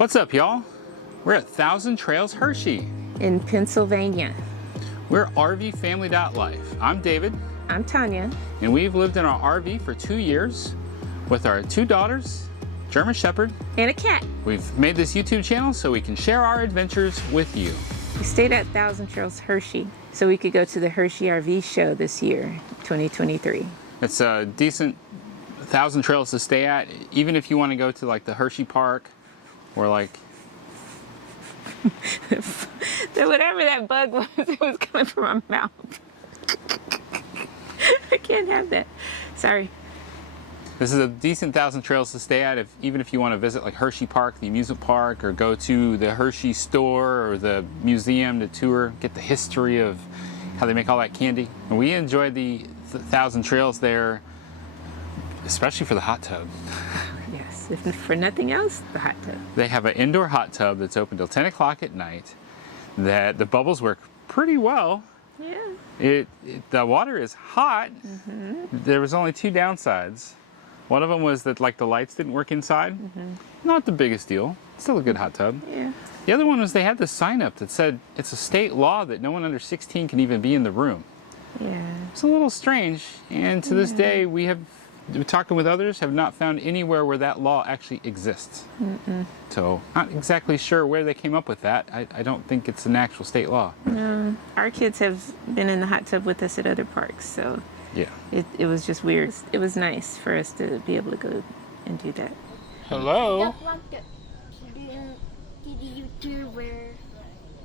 What's up, y'all? We're at Thousand Trails Hershey in Pennsylvania. We're RV Family.Life. I'm David. I'm Tanya. And we've lived in our RV for 2 years with our 2 daughters, German Shepherd, and a cat. We've made this YouTube channel so we can share our adventures with you. We stayed at Thousand Trails Hershey so we could go to the Hershey RV show this year, 2023. It's a decent Thousand Trails to stay at, even if you want to go to like the Hershey Park or like whatever that bug was, it was coming from my mouth. I can't have that. Sorry. This is a decent Thousand Trails to stay at, even if you want to visit like Hershey Park, the amusement park, or go to the Hershey store or the museum to tour, get the history of how they make all that candy. And we enjoyed the Thousand Trails there, especially for the hot tub. Yes, if for nothing else, the hot tub. They have an indoor hot tub that's open till 10 o'clock at night. That the bubbles work pretty well. Yeah. The water is hot. Mm-hmm. There was only 2 downsides. One of them was that like the lights didn't work inside. Mm-hmm. Not the biggest deal. Still a good hot tub. Yeah. The other one was they had this sign up that said it's a state law that no one under 16 can even be in the room. Yeah. It's a little strange, and to this day we have, talking with others, have not found anywhere where that law actually exists. Mm-mm. So not exactly sure where they came up with that. I don't think it's an actual state law. No. Our kids have been in the hot tub with us at other parks, so yeah. It was just weird. It was nice for us to be able to go and do that. Hello?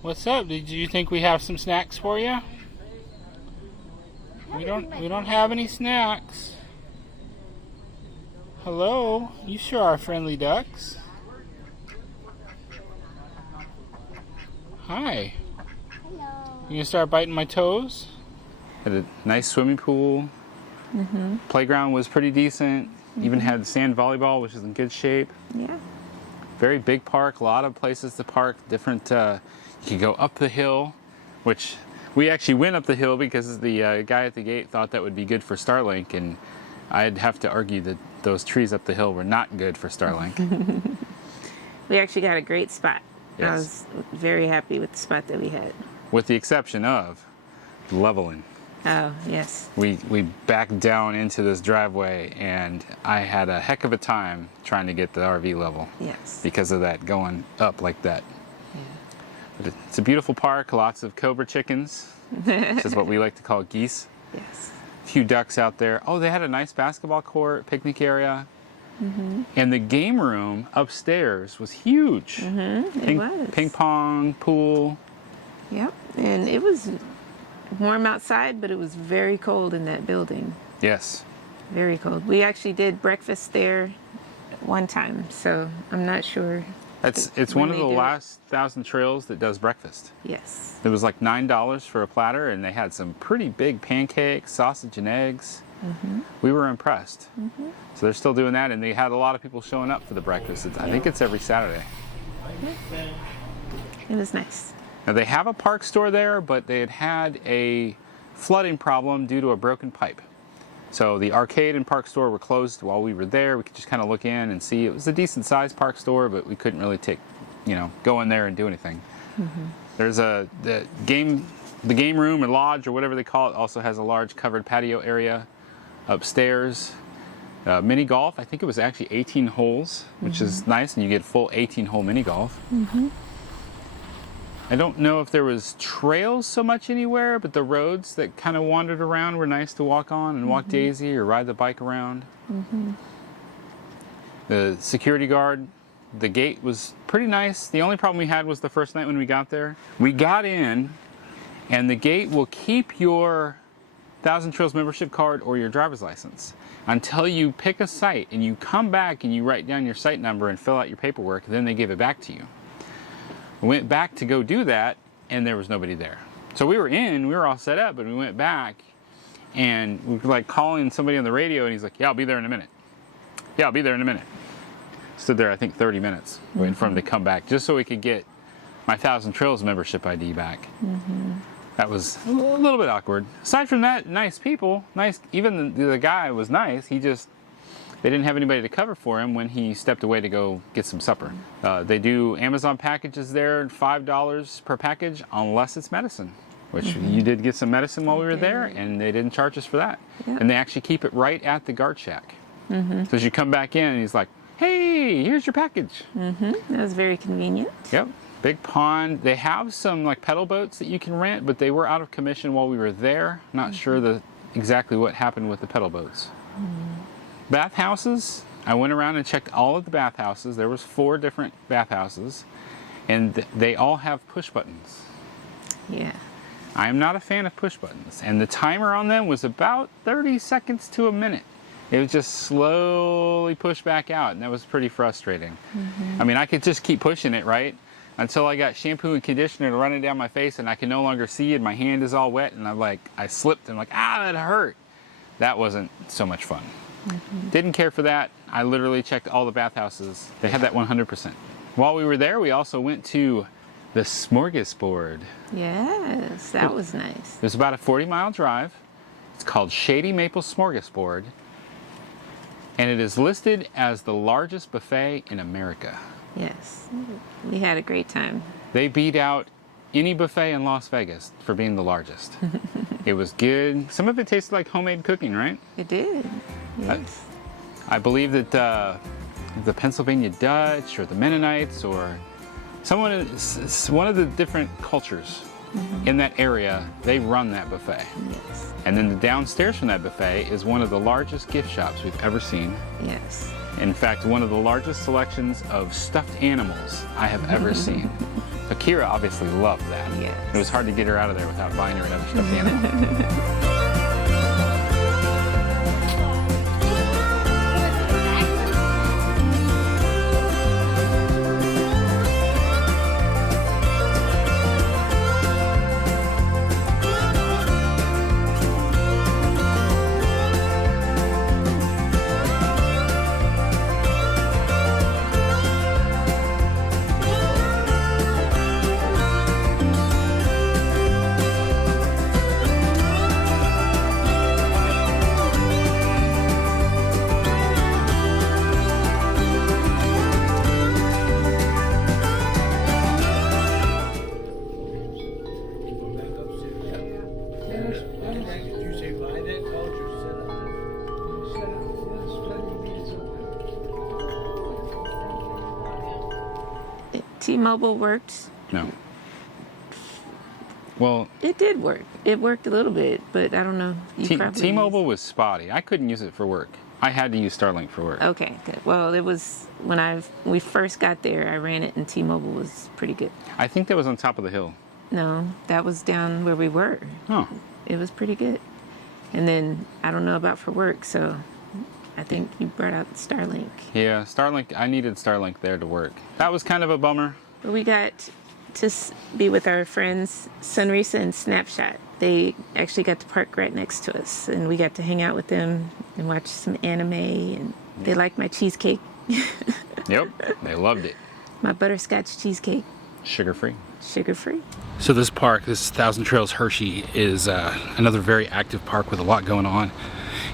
What's up? Did you think we have some snacks for you? We don't have any snacks. Hello? You sure are friendly ducks. Hi. Hello. You gonna start biting my toes? Had a nice swimming pool. Mm-hmm. Playground was pretty decent. Mm-hmm. Even had sand volleyball, which is in good shape. Yeah. Very big park. A lot of places to park. Different. You could go up the hill, which we actually went up the hill because the guy at the gate thought that would be good for Starlink, and I'd have to argue that those trees up the hill were not good for Starlink. We actually got a great spot. Yes. I was very happy with the spot that we had. With the exception of leveling. Oh, yes. We backed down into this driveway, and I had a heck of a time trying to get the RV level. Yes. Because of that going up like that. Yeah. But it's a beautiful park, lots of cobra chickens. This is what we like to call geese. Yes. A few ducks out there. Oh, they had a nice basketball court, picnic area. Mm-hmm. And the game room upstairs was huge. Mm-hmm. It was. Ping pong, pool. Yep. And it was warm outside, but it was very cold in that building. Yes. Very cold. We actually did breakfast there one time, so I'm not sure. It's one of the last Thousand Trails that does breakfast. Yes. It was like $9 for a platter, and they had some pretty big pancakes, sausage and eggs. Mm-hmm. We were impressed. Mm-hmm. So they're still doing that, and they had a lot of people showing up for the breakfast. I think it's every Saturday. It was nice. Now they have a park store there, but they had a flooding problem due to a broken pipe. So the arcade and park store were closed while we were there. We could just kind of look in and see. It was a decent sized park store, but we couldn't really go in there and do anything. Mm-hmm. There's the game room or lodge or whatever they call it also has a large covered patio area upstairs. Mini golf, I think it was actually 18 holes, which is nice, and you get full 18-hole mini golf. Mm-hmm. I don't know if there was trails so much anywhere, but the roads that kind of wandered around were nice to walk on and walk daisy or ride the bike around. Mm-hmm. The security guard, the gate was pretty nice. The only problem we had was the first night when we got there. We got in, and the gate will keep your Thousand Trails membership card or your driver's license until you pick a site and you come back and you write down your site number and fill out your paperwork, then they give it back to you. We went back to go do that, and there was nobody there. So we were all set up, but we went back, and we were like calling somebody on the radio, and he's like, yeah, I'll be there in a minute. Yeah, I'll be there in a minute. Stood there, I think, 30 minutes waiting for him to come back, just so we could get my Thousand Trails membership ID back. Mm-hmm. That was a little bit awkward. Aside from that, nice people. Nice. Even the guy was nice. He just they didn't have anybody to cover for him when he stepped away to go get some supper. They do Amazon packages there, $5 per package, unless it's medicine, which you did get some medicine while we were there, and they didn't charge us for that. Yeah. And they actually keep it right at the guard shack. So as you come back in, and he's like, hey, here's your package. That was very convenient. Yep. Big pond. They have some like pedal boats that you can rent, but they were out of commission while we were there. Not sure exactly what happened with the pedal boats. Bathhouses. I went around and checked all of the bathhouses. There was 4 different bathhouses, and they all have push buttons. Yeah. I am not a fan of push buttons, and the timer on them was about 30 seconds to a minute. It would just slowly push back out, and that was pretty frustrating. I mean, I could just keep pushing it, right? Until I got shampoo and conditioner running down my face, and I can no longer see it. My hand is all wet, and I slipped, and I'm like, that hurt. That wasn't so much fun. Didn't care for that. I literally checked all the bathhouses. They had that 100%. While we were there, we also went to the Smorgasbord. Yes, that was nice. It was about a 40-mile drive. It's called Shady Maple Smorgasbord, and it is listed as the largest buffet in America. Yes, we had a great time. They beat out any buffet in Las Vegas for being the largest. It was good. Some of it tasted like homemade cooking, right? It did. Yes. I believe that the Pennsylvania Dutch or the Mennonites or one of the different cultures in that area, they run that buffet. Yes. And then the downstairs from that buffet is one of the largest gift shops we've ever seen. Yes. In fact, one of the largest selections of stuffed animals I have ever seen. Akira obviously loved that. Yes. It was hard to get her out of there without buying her another stuffed animal. T-Mobile worked. No. Well, It did work. It worked a little bit, but I don't know. T-Mobile was spotty. I couldn't use it for work. I had to use Starlink for work. Okay, good. Well, it was when we first got there, I ran it, and T-Mobile was pretty good. I think that was on top of the hill. No, that was down where we were. Oh. It was pretty good. And then I don't know about for work, so I think you brought out Starlink. Yeah, Starlink. I needed Starlink there to work. That was kind of a bummer. But we got to be with our friends Sunrisa and Snapshot. They actually got to park right next to us, and we got to hang out with them and watch some anime, and they liked my cheesecake. Yep, they loved it. My butterscotch cheesecake. Sugar-free. Sugar-free. So this park, this Thousand Trails Hershey, is another very active park with a lot going on.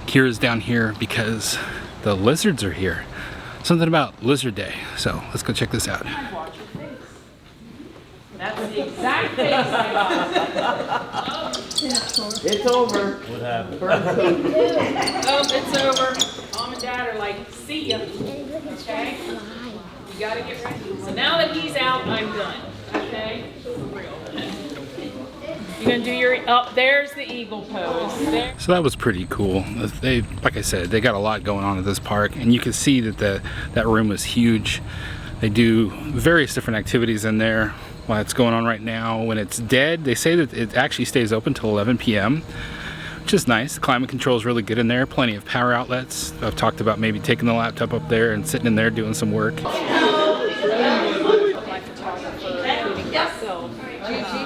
Kira's down here because the lizards are here. Something about Lizard Day. So let's go check this out. Watch your face. That's the exact face I got. It's over. What happened? Oh, it's over. Mom and Dad are like, see ya. Okay? You gotta get ready. So now that he's out, I'm done. Okay? For real. You're gonna do your, there's the eagle pose. There. So that was pretty cool. They, like I said, they got a lot going on at this park, and you can see that that room was huge. They do various different activities in there while it's going on right now. When it's dead, they say that it actually stays open till 11 p.m., which is nice. The climate control is really good in there. Plenty of power outlets. I've talked about maybe taking the laptop up there and sitting in there doing some work.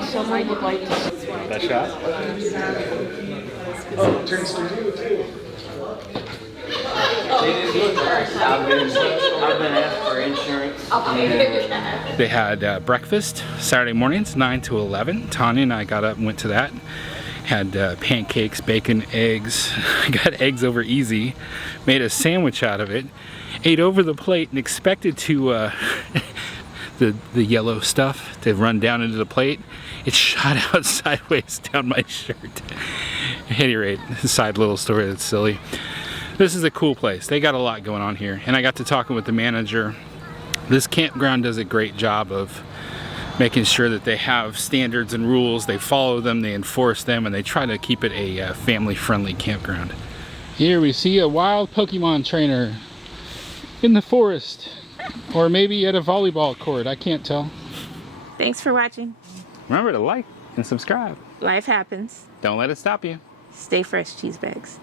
Someone would like to. That shot? I've been asked for insurance. They had breakfast Saturday mornings, 9 to 11. Tanya and I got up and went to that. Had pancakes, bacon, eggs. I got eggs over easy. Made a sandwich out of it. Ate over the plate and expected to the yellow stuff to run down into the plate. It shot out sideways down my shirt. At any rate, side little story that's silly. This is a cool place. They got a lot going on here. And I got to talking with the manager. This campground does a great job of making sure that they have standards and rules. They follow them, they enforce them, and they try to keep it a family-friendly campground. Here we see a wild Pokemon trainer in the forest. Or maybe at a volleyball court, I can't tell. Thanks for watching. Remember to like and subscribe. Life happens. Don't let it stop you. Stay fresh, cheese bags.